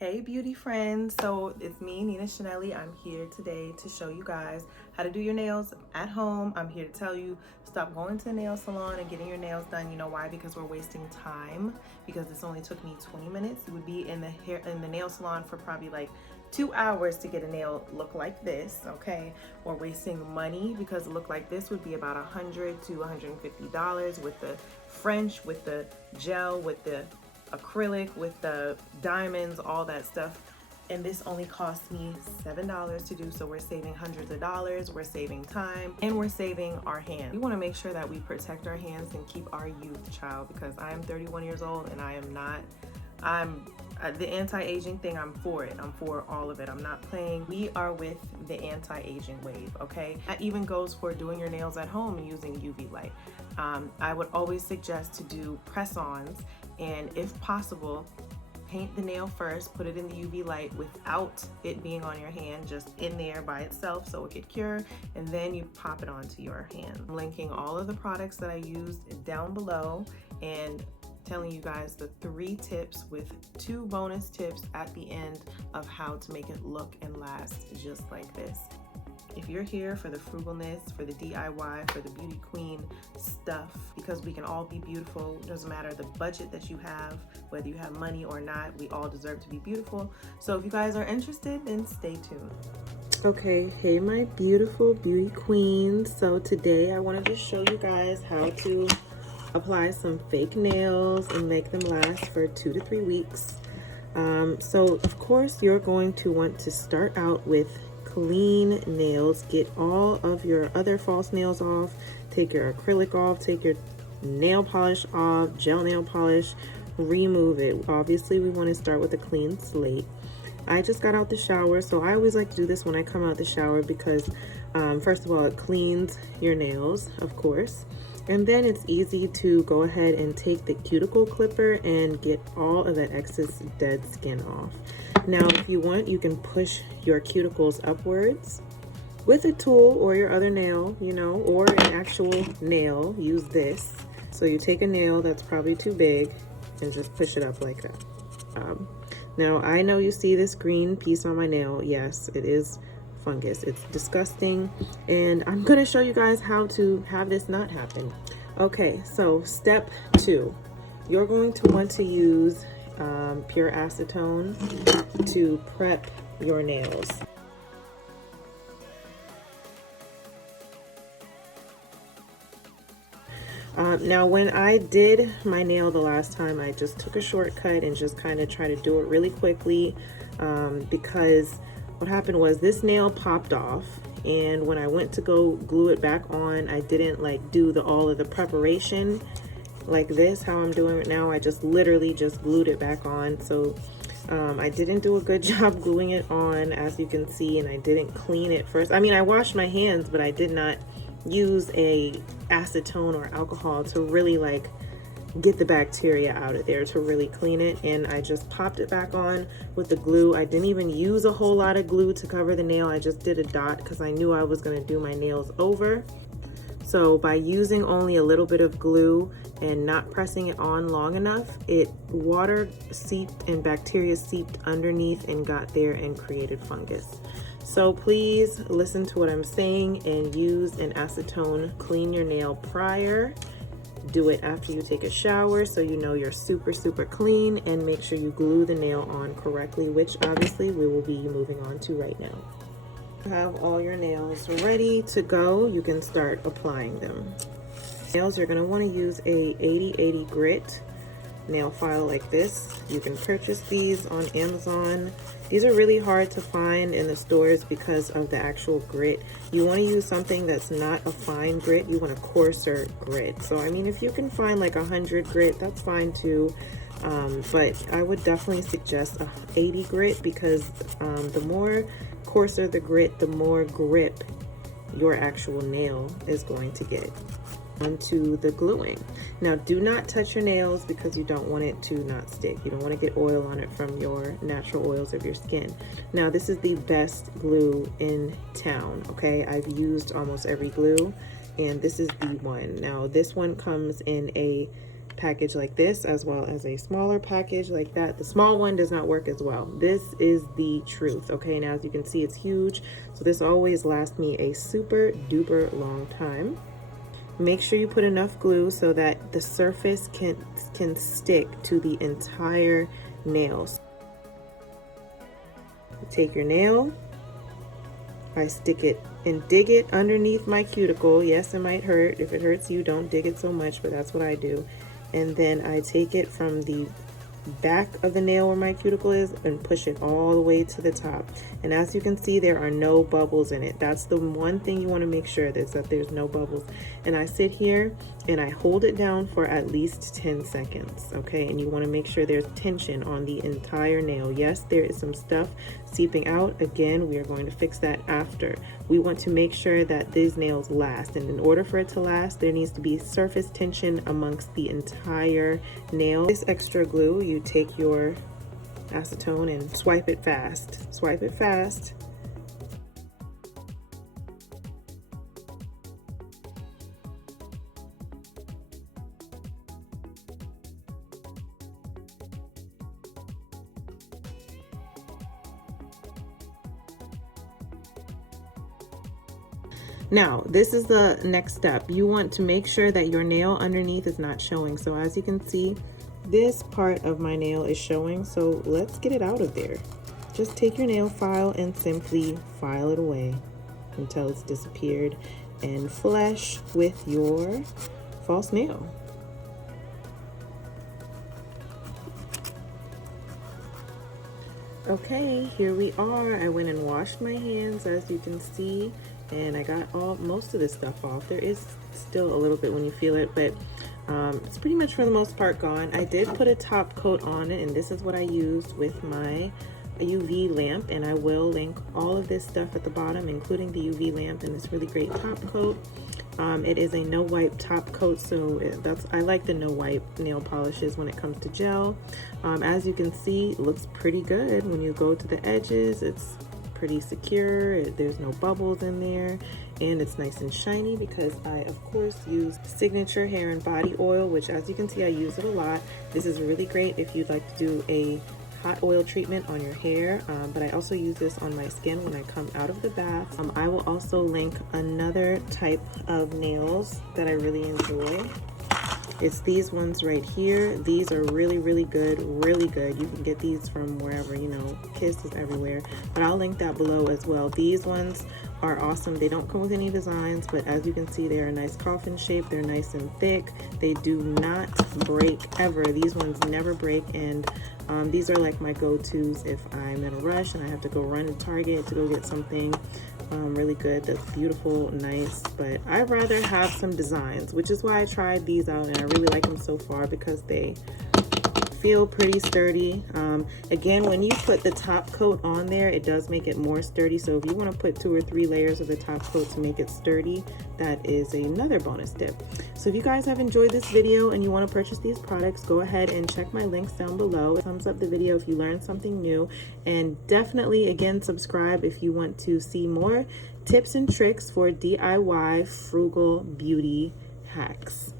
Hey beauty friends, so it's me, Nina Chanelli. I'm here today to show you guys how to do your nails at home. I'm here to tell you, stop going to the nail salon and getting your nails done. You know why? Because we're wasting time. Because this only took me 20 minutes. You would be in the nail salon for probably like 2 hours to get a nail look like this, okay? We're wasting money because a look like this would be about $100 to $150 with the French, with the gel, with the acrylic, with the diamonds, all that stuff. And this only cost me $7 to do, so we're saving hundreds of dollars, we're saving time, and we're saving our hands. We want to make sure that we protect our hands and keep our youth, child, because I am 31 years old and I'm the anti-aging thing. I'm for it. I'm for all of it. I'm not playing. We are with the anti-aging wave, okay? That even goes for doing your nails at home using UV light. I would always suggest to do press-ons, and if possible, paint the nail first, put it in the UV light without it being on your hand, just in there by itself so it could cure, and then you pop it onto your hand. I'm linking all of the products that I used down below and telling you guys the 3 tips with 2 bonus tips at the end of how to make it look and last just like this. If you're here for the frugalness, for the DIY, for the beauty queen stuff, because we can all be beautiful, it doesn't matter the budget that you have, whether you have money or not, we all deserve to be beautiful. So if you guys are interested, then stay tuned. Okay, hey my beautiful beauty queens. So today I wanted to show you guys how to apply some fake nails and make them last for 2 to 3 weeks. So of course you're going to want to start out with clean nails. Get all of your other false nails off, take your acrylic off, take your nail polish off, gel nail polish, remove it. Obviously we want to start with a clean slate. I just got out the shower, so I always like to do this when I come out the shower because first of all, it cleans your nails, of course, and then it's easy to go ahead and take the cuticle clipper and get all of that excess dead skin off. Now, if you want, you can push your cuticles upwards with a tool or your other nail, you know, or an actual nail. Use this. So you take a nail that's probably too big and just push it up like that. Now, I know you see this green piece on my nail. Yes, it is fungus. It's disgusting, and I'm gonna show you guys how to have this not happen. Okay, so step 2, you're going to want to use pure acetone to prep your nails. Now when I did my nail the last time, I just took a shortcut and just kind of tried to do it really quickly because what happened was this nail popped off, and when I went to go glue it back on, I didn't like do all of the preparation like this, how I'm doing it now. I just literally just glued it back on. So I didn't do a good job gluing it on, as you can see, and I didn't clean it first. I mean, I washed my hands, but I did not use a acetone or alcohol to really like get the bacteria out of there, to really clean it. And I just popped it back on with the glue. I didn't even use a whole lot of glue to cover the nail. I just did a dot because I knew I was going to do my nails over. So by using only a little bit of glue and not pressing it on long enough, water seeped and bacteria seeped underneath and got there and created fungus. So please listen to what I'm saying and use an acetone. Clean your nail prior. Do it after you take a shower so you know you're super clean, and make sure you glue the nail on correctly, which obviously we will be moving on to right now. You have all your nails ready to go. You can start applying them. Nails, you're going to want to use a 80/80 grit nail file like this. You can purchase these on Amazon. These are really hard to find in the stores because of the actual grit. You want to use something that's not a fine grit. You want a coarser grit. So I mean, if you can find like 100 grit, that's fine too. But I would definitely suggest a 80 grit because the more coarser the grit, the more grip your actual nail is going to get. Onto the gluing. Now, do not touch your nails because you don't want it to not stick. You don't want to get oil on it from your natural oils of your skin. Now, this is the best glue in town, okay? I've used almost every glue, and this is the one. Now, this one comes in a package like this, as well as a smaller package like that. The small one does not work as well. This is the truth. Okay, now as you can see, it's huge, so this always lasts me a super duper long time. Make sure you put enough glue so that the surface can stick to the entire nails. Take your nail, I stick it and dig it underneath my cuticle. Yes, it might hurt. If it hurts you, don't dig it so much, but that's what I do. And then I take it from the back of the nail where my cuticle is and push it all the way to the top. And as you can see, there are no bubbles in it. That's the one thing you want to make sure is that there's no bubbles. And I sit here and I hold it down for at least 10 seconds. Okay, and you want to make sure there's tension on the entire nail. Yes, there is some stuff seeping out. Again, we are going to fix that after. We want to make sure that these nails last, and in order for it to last, there needs to be surface tension amongst the entire nail. This extra glue, you take your acetone and swipe it fast. Swipe it fast. Now, this is the next step. You want to make sure that your nail underneath is not showing. So as you can see, this part of my nail is showing, so let's get it out of there. Just take your nail file and simply file it away until it's disappeared and flush with your false nail. Okay, here we are. I went and washed my hands, as you can see, and I got most of this stuff off. There is still a little bit when you feel it, but it's pretty much for the most part gone. I did put a top coat on it, and this is what I used with my UV lamp, and I will link all of this stuff at the bottom, including the UV lamp and this really great top coat. It is a no wipe top coat, so I like the no wipe nail polishes when it comes to gel. As you can see, it looks pretty good when you go to the edges. It's pretty secure, there's no bubbles in there, and it's nice and shiny because I of course use Signature hair and body oil, which as you can see I use it a lot. This is really great if you'd like to do a hot oil treatment on your hair, but I also use this on my skin when I come out of the bath. I will also link another type of nails that I really enjoy. It's these ones right here. These are really, really good, really good. You can get these from wherever, you know, Kiss is everywhere, but I'll link that below as well. These ones are awesome. They don't come with any designs, but as you can see, they're a nice coffin shape. They're nice and thick. They do not break ever. These ones never break, and these are like my go-tos if I'm in a rush and I have to go run to Target to go get something really good that's beautiful, nice. But I'd rather have some designs, which is why I tried these out, and I really like them so far because they feel pretty sturdy. Again, when you put the top coat on there, it does make it more sturdy. So if you want to put 2 or 3 layers of the top coat to make it sturdy, that is another bonus tip. So if you guys have enjoyed this video and you want to purchase these products, go ahead and check my links down below. Thumbs up the video if you learned something new, and definitely again subscribe if you want to see more tips and tricks for DIY frugal beauty hacks.